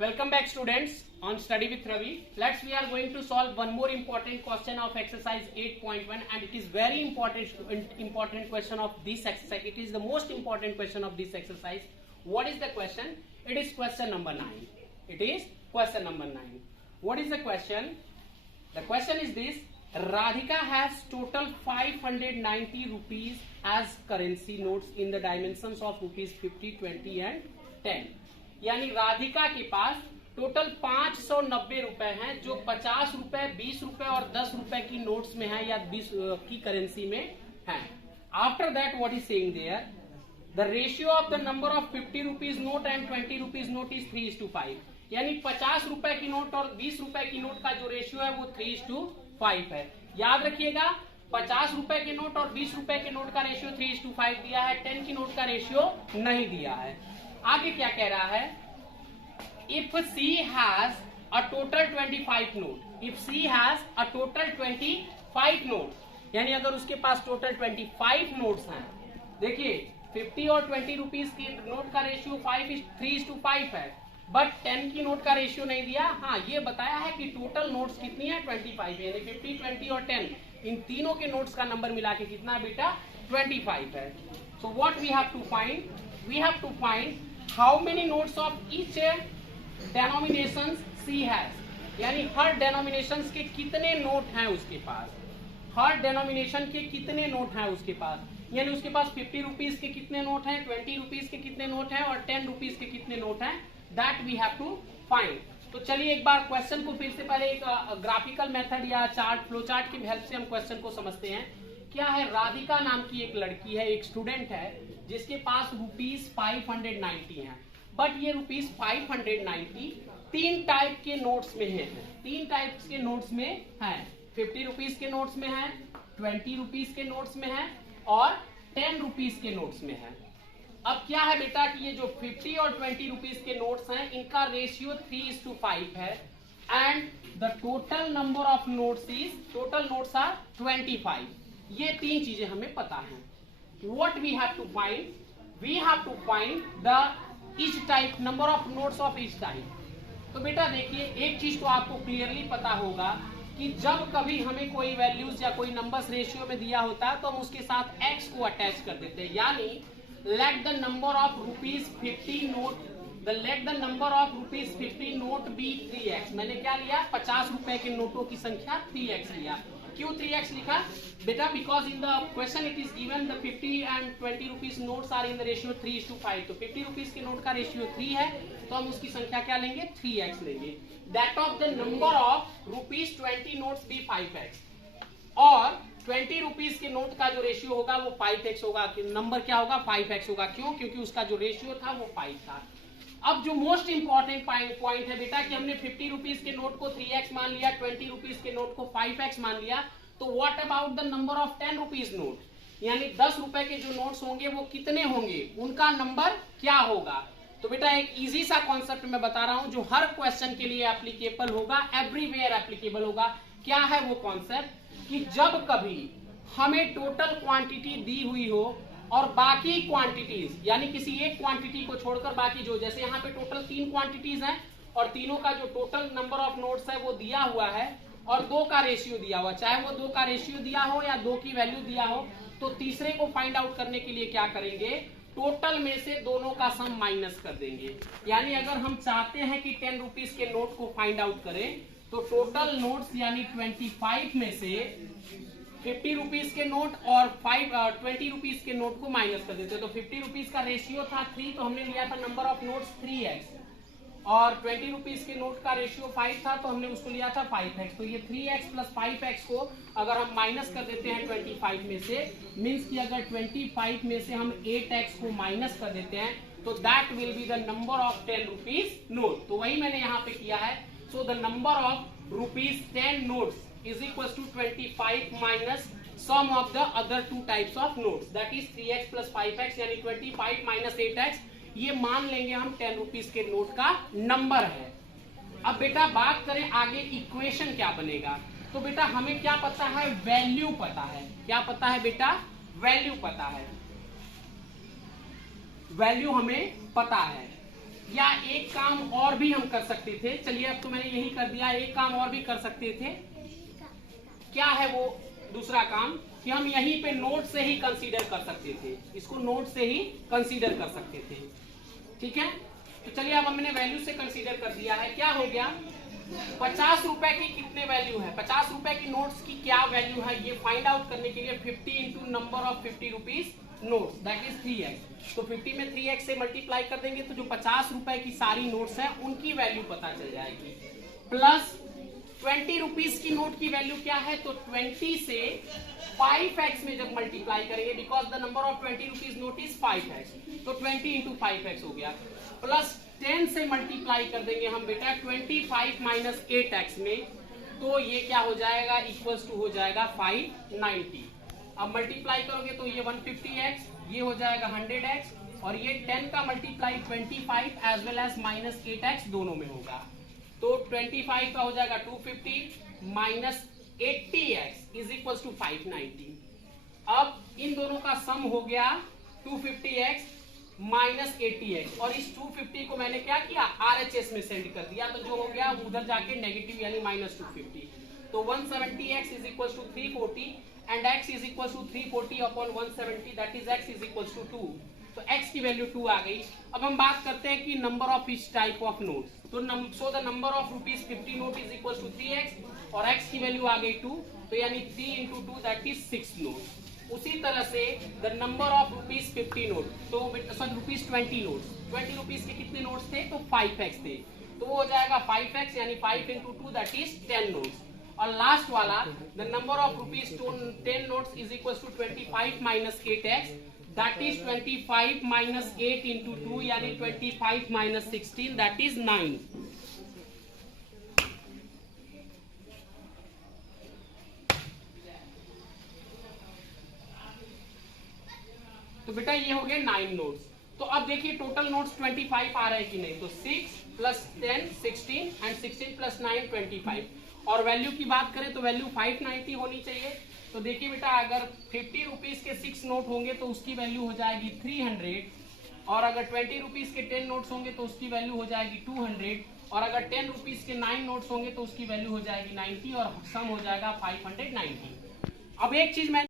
Welcome back students on Study with Ravi. We are going to solve one more important question of exercise 8.1 and it is very important question of this exercise. It is the most important question of this exercise. What is the question? It is question number 9. It is question number 9. What is the question? The question is this: Radhika has total 590 rupees as currency notes in the dimensions of rupees 50, 20 and 10. यानी राधिका के पास total 590 रुपए हैं जो 50 रुपए, 20 रुपए और 10 रुपए की नोट्स में है या 20 की करेंसी में है. After that what is saying there, the ratio of the number of 50 rupees note and 20 rupees note is 3:5. यानी 50 रुपए की नोट और 20 रुपए की नोट का जो रेशियो है वो 3:5 है. याद रखिएगा, 50 रुपए के नोट और 20 रुपए के नोट का रेशियो 3:5 दिया है, 10 की नोट का रेशियो नहीं दिया है. आगे क्या कह रहा है? If she has a total 25 note, if she has a total 25 note, यानी अगर उसके पास टोटल 25 नोट्स हैं. देखिए 50 और 20 रुपीज की नोट का रेशियो 3:5 है, बट 10 की नोट का रेशियो नहीं दिया. हाँ, ये बताया है कि टोटल नोट्स कितनी है 25 है, यानी 50, 20 और 10 इन तीनों के नोट्स का नंबर मिला के कितना है बेटा? 25 है. So what we have to find? We have to find how many notes of each denomination C has. यानी हर डेनोमिनेशन के कितने नोट हैं उसके पास, हर डेनोमिनेशन के कितने नोट हैं उसके पास. यानी उसके पास 50 रुपीज के कितने नोट हैं, 20 रुपीज के कितने नोट हैं और 10 रुपीज के कितने नोट हैं. That we have to find. तो चलिए एक बार क्वेश्चन को फिर से पहले एक ग्राफिकल मेथड या चार्ट, फ्लो चार्ट की हेल्प से हम क्वेश्चन को समझते हैं. क्या है? राधिका नाम की एक लड़की है, एक स्टूडेंट है जिसके पास रुपीज 590 है, बट ये रुपीज 590 तीन टाइप के नोट्स में है. तीन टाइप्स के नोट्स में है. 50 रुपीज के नोट्स में है, 20 रुपीज के नोट्स में है और 10 रुपीज के नोट्स में है. अब क्या है बेटा कि ये जो 50 और 20 रुपीज के नोट्स हैं इनका रेशियो 3:5 है and the total number of notes is, total notes are 25. ये तीन चीजें हमें पता है. What we have to find? We have to find the each type, number of notes of each type. तो बेटा देखिए, एक चीज तो आपको क्लियरली पता होगा कि जब कभी हमें कोई वैल्यूज या कोई नंबर्स रेशियो में दिया होता है तो हम उसके साथ x को अटैच कर देते हैं. यानी let the number of rupees 50 note, let the number of rupees 50 note be 3x. मैंने क्या लिया? 50 रुपए के नोटों की संख्या 3x लिया. क्यों 3x लिखा बेटा? Because in the question it is given the 50 and 20 rupees notes are in the ratio 3:5. तो 50 रुपीज के नोट का रेशियो 3 है तो हम उसकी संख्या क्या लेंगे? 3x लेंगे. That of the number of rupees 20 notes be 5x. और 20 रुपीज के नोट का जो रेशियो होगा वो 5x होगा. नंबर क्या होगा? 5x होगा. क्यों? क्योंकि उसका जो रेशियो था वो 5 था. अब जो मोस्ट इंपॉर्टेंट पॉइंट है बेटा कि हमने 50 रुपीज के नोट को 3x मान लिया, 20 रुपीज के नोट को 5x मान लिया. तो what about the number of 10 rupees note? यानी 10 रुपए के जो नोट्स होंगे वो कितने होंगे, उनका नंबर क्या होगा? तो बेटा एक इजी सा कॉन्सेप्ट मैं बता रहा हूं जो हर क्वेश्चन के लिए एप्लीकेबल होगा, एवरीवेयर एप्लीकेबल होगा. क्या है वो कॉन्सेप्ट? कि जब कभी हमें टोटल क्वांटिटी दी हुई हो और बाकी क्वांटिटीज, यानी किसी एक क्वांटिटी को छोड़कर बाकी जो, जैसे यहाँ पे टोटल 3 क्वांटिटीज हैं और तीनों का जो टोटल नंबर ऑफ नोट्स है वो दिया हुआ है और 2 का रेशियो दिया हुआ, चाहे वो 2 का रेशियो दिया हो या 2 की वैल्यू दिया हो, तो तीसरे को फाइंड आउट करने के लिए क्या करेंगे? टोटल में से दोनों का सम माइनस कर देंगे. यानी अगर हम चाहते हैं कि 10 रुपीज के नोट को फाइंड आउट करें तो टोटल नोट्स यानी 25 में से 50 रुपीज के नोट और 20 रुपीज के नोट को माइनस कर देते. तो 50 रुपीज का रेशियो था 3 तो हमने लिया था नंबर ऑफ नोट्स 3x और 20 रुपीज के नोट का रेशियो 5 था तो हमने उसको लिया था 5x. तो ये 3x प्लस 5x को अगर हम माइनस कर देते हैं 25 में से, मीन्स कि अगर 25 में से हम 8x को माइनस कर देते हैं तो that will be the number of 10 rupees note. तो वही मैंने यहाँ पे किया है. सो the number of rupees 10 notes is equals to 25 minus sum of the other 2 types of notes, that is 3x plus 5x. यानी 25 minus 8x ये मान लेंगे हम 10 रुपीज के नोट का नंबर है. अब बेटा बात करें आगे इक्वेशन क्या बनेगा. तो बेटा हमें क्या पता है? वैल्यू पता है. क्या पता है बेटा? वैल्यू पता है. वैल्यू हमें पता है. या एक काम और भी हम कर सकते थे। चलिए अब तो मैंने यही कर दिया, एक काम और भी कर सकते थे। क्या है वो दूसरा काम कि हम यहीं पे नोट से ही कंसीडर कर सकते थे, इसको नोट से ही कंसीडर कर सकते थे। ठीक है, तो चलिए अब हमने वैल्यू से कंसीडर कर दिया है। क्या हो गया, 50 रुपए की कितने वैल्यू है, 50 रुपए की नोट्स की क्या वैल्यू है, ये फाइंड आउट करने के लिए 50 into number of 50 rupees notes that is 3x। तो 50 में 3x से मल्टीप्लाई कर देंगे तो जो 50 रुपए की सारी नोट्स हैं उनकी वैल्यू पता चल जाएगी। प्लस 20 रुपीज की नोट की वैल्यू क्या है, तो 20 से 5x में जब मल्टीप्लाई करेंगे, because the number of 20 rupees note is 5x, तो 20 इंटू 5x हो गया। प्लस 10 से मल्टीप्लाई कर देंगे हम बेटा 25 माइनस 8x में, तो ये क्या हो जाएगा, इक्वल्स टू हो जाएगा 590। अब मल्टीप्लाई करोगे तो ये 150x, ये हो जाएगा 100x, और ये 10 का multiply 25 as well as minus 8x दोनों में होगा, तो 25 का हो जाएगा 250 minus 80x is equal to 590। अब इन दोनों का सम हो गया 250x माइनस 80x, और इस 250 को मैंने क्या किया, RHS में सेंड कर दिया, तो जो हो गया उधर जाके नेगेटिव यानी माइनस 250, तो 170x is equal to 340 and x is equal to 340 upon 170 that is x is equal to 2, तो x की वैल्यू 2 आ गई। अब हम बात करते हैं कि नंबर ऑफ इस टाइप ऑफ नोट्स, तो so the number of rupees 50 note is equal to 3x और x की वैल्यू आ गई 2, तो यानी 3 इंटू 2 दैट इज 6 नोट। उसी तरह से the number of rupees 50 note, तो सॉरी रुपीज 20 नोट, 20 रुपीज के कितने नोट्स थे, तो 5x थे, तो वो हो जाएगा 5x यानी 5 इंटू 2 दैट इज 10 नोट्स। और लास्ट वाला the number of rupees 10 notes is equal to 25 minus 8x that is 25 minus 8 into 2 यानी 25 माइनस 16 दैट इज 9। तो बेटा ये हो गए 9 नोट्स। तो अब देखिए टोटल नोट्स 25 आ रहे हैं कि नहीं, तो 6 प्लस 10 16 एंड 16 प्लस 9 25, और वैल्यू की बात करें तो वैल्यू 590 होनी चाहिए। तो देखिए बेटा अगर 50 रुपीज के 6 नोट होंगे तो उसकी वैल्यू हो जाएगी 300, और अगर 20 रुपीज के 10 नोट्स होंगे तो उसकी वैल्यू हो जाएगी 200, और अगर 10 रुपीज के 9 नोट्स होंगे तो उसकी वैल्यू हो जाएगी 90, और सम हो जाएगा 590। अब एक चीज मैं